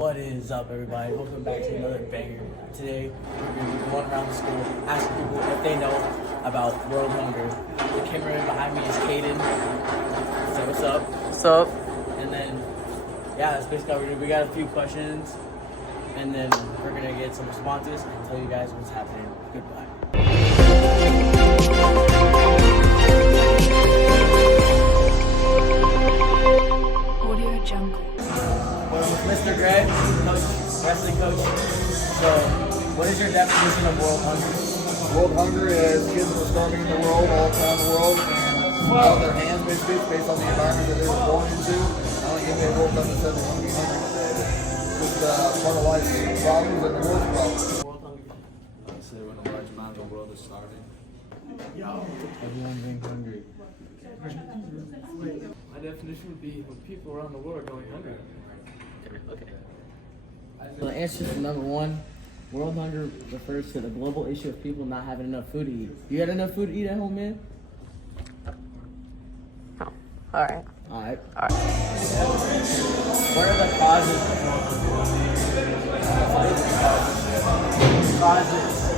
What is up, everybody? Welcome back to another banger. Today, we're going to be going around the school asking people if they know about world hunger. The cameraman behind me is Caden. Say what's up. What's up? And then, yeah, that's basically what we're doing. We got a few questions, and then we're going to get some responses and tell you guys what's happening. Goodbye. Audio Jungle. Well, Mr. Gray, coach, wrestling coach. So, what is your definition of world hunger? World hunger is kids that are starving in the world, all around the world, and out of their hands, basically, it's based on the environment that they were born into. I don't think they woke up and said they want to be hungry today. It's just part of life's problems and the world's problems. World hunger. I'd say when a large amount of the world is starving. Everyone being hungry. My definition would be when people around the world are going hungry. Okay. So the answer to number one, world hunger refers to the global issue of people not having enough food to eat. You got enough food to eat at home, man? No. Alright. Alright. Alright. What are the causes of world hunger?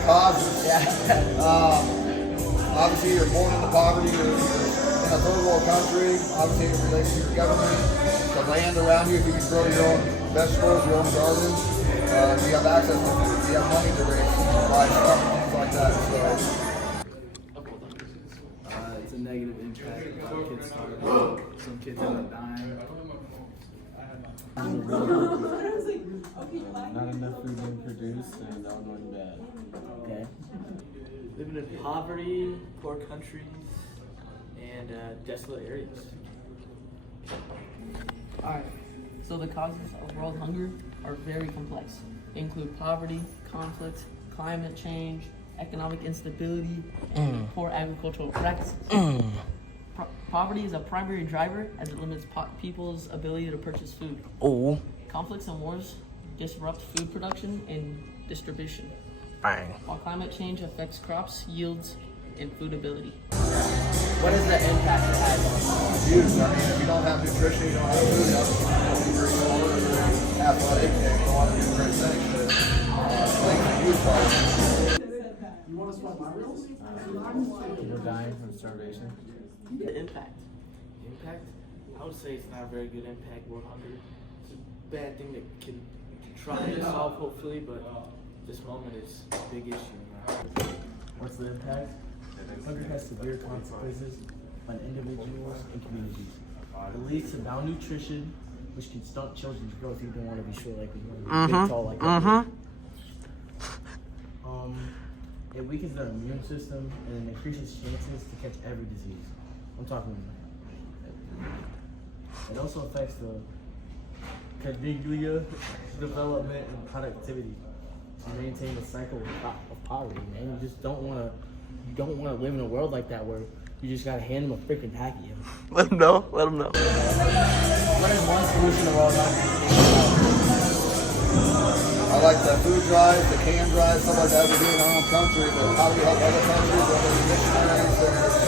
Causes. Yeah. Obviously, you're born into poverty, you're in a third world country, obviously it relates to your government, the land around you, if you can grow your own vegetables, your own gardens, you have access to food, you have money to raise livestock, things like that. So It's a negative impact. A lot of kids starving. Some kids end up dying. Not enough food being produced and all going bad. Okay. Living in poverty, poor countries, and desolate areas. Alright. So the causes of world hunger are very complex. They include poverty, conflict, climate change, economic instability, and poor agricultural practices. Poverty is a primary driver as it limits people's ability to purchase food. Oh. Conflicts and wars disrupt food production and distribution. Bang. While climate change affects crops, yields, and food ability. What is the impact it has on you? huge. I mean, if you don't have nutrition, you don't have food, obviously you don't be very smart or very athletic, and you don't want to do great things, but it's a huge part. People dying from starvation. The impact. Impact? I would say it's not a very good impact, world hunger. It's a bad thing that can try and solve, hopefully, but this moment is a big issue. What's the impact? Hunger has severe consequences on individuals and communities. It leads to malnutrition, which can stunt children's growth. You don't want to be short like you big tall like that. It weakens their immune system and increases chances to catch every disease. I'm talking about. It also affects the cognitive development and productivity. To maintain the cycle of poverty, man. You just don't want to live in a world like that where you just gotta hand them a freaking packet. Let them know. Let them know. What is one solution to world hunger? I like the food drive, the can drive, stuff like that we do in our own country, but how do we help other countries, whether it's missionaries, there's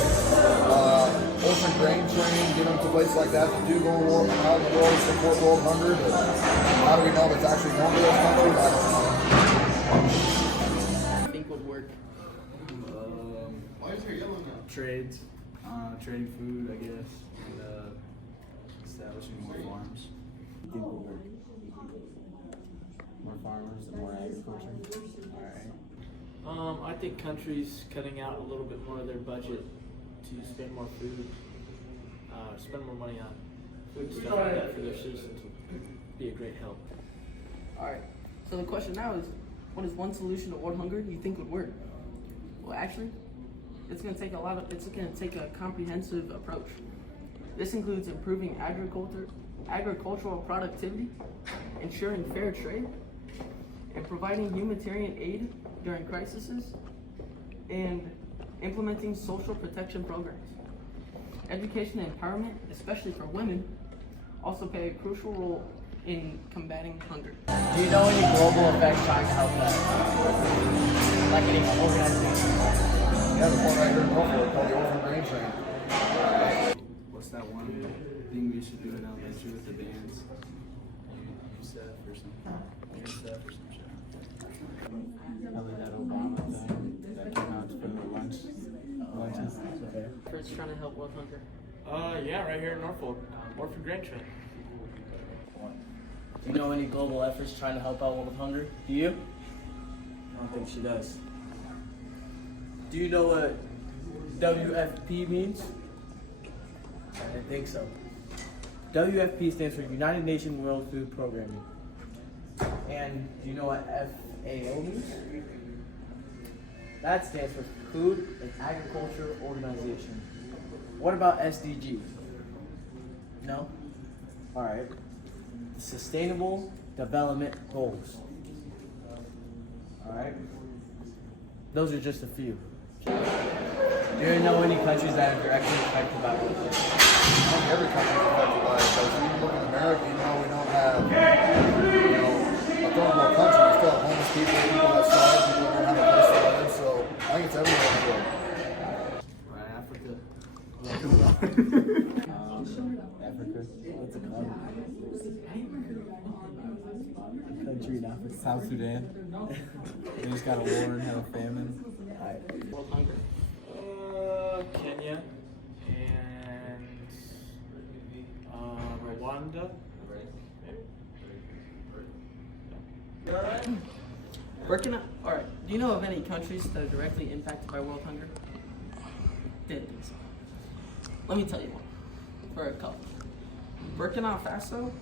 orphan grain training, get them to places like that do go out in the world, support world hunger, but how do we know if it's actually going to those countries? I don't know. I think would work. Trades, trading food, I guess, and establishing more farms. More farmers and more agriculture. I think countries cutting out a little bit more of their budget to spend more food, spend more money on food stuff like that for their citizens would be a great help. Alright. So the question now is, what is one solution to world hunger you think would work? Well, actually, it's going to take a comprehensive approach. This includes improving agricultural productivity, ensuring fair trade, and providing humanitarian aid during crises, and implementing social protection programs. Education and empowerment, especially for women, also play a crucial role in combating hunger. Do you know any global effects trying to help that? Like any organizations? Yeah, the one right here in Norfolk called the Orphan Grain Train. What's that one thing we should do in elementary with the bands? UNICEF or something. UNICEF or some shit. Probably that Obama thing that came out for the lunches. Okay. Kurt's trying to help world hunger. Yeah, right here in Norfolk. Orphan Grain Train. Do you know any global efforts trying to help out world hunger? Do you? I don't think she does. Do you know what WFP means? I didn't think so. WFP stands for United Nations World Food Programming. And do you know what FAO means? That stands for Food and Agriculture Organization. What about SDGs? No? Alright. Sustainable Development Goals. Alright? Those are just a few. Do you know any countries that are directly affected by war? I think every country is affected by it. Because even look at America, you know, we don't have, a third world country. We still have homeless people, people that starve, people that don't have a place to live. So I think it's everywhere in the world. Right, Africa. Africa. What's it called? Country in Africa. South Sudan. They just got a war and had a famine. Alright. World hunger. Kenya and Rwanda. Burkina. All right. Do you know of any countries that are directly impacted by world hunger? Didn't think so. Let me tell you one. For a couple. Burkina Faso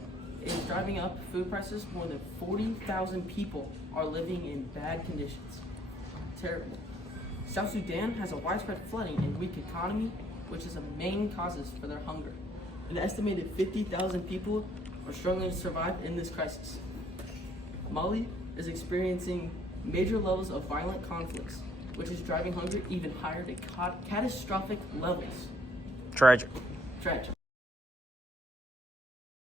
is driving up food prices. More than 40,000 people are living in bad conditions. Terrible. South Sudan has a widespread flooding and weak economy, which is the main causes for their hunger. An estimated 50,000 people are struggling to survive in this crisis. Mali is experiencing major levels of violent conflicts, which is driving hunger even higher to catastrophic levels. Tragic. Tragic.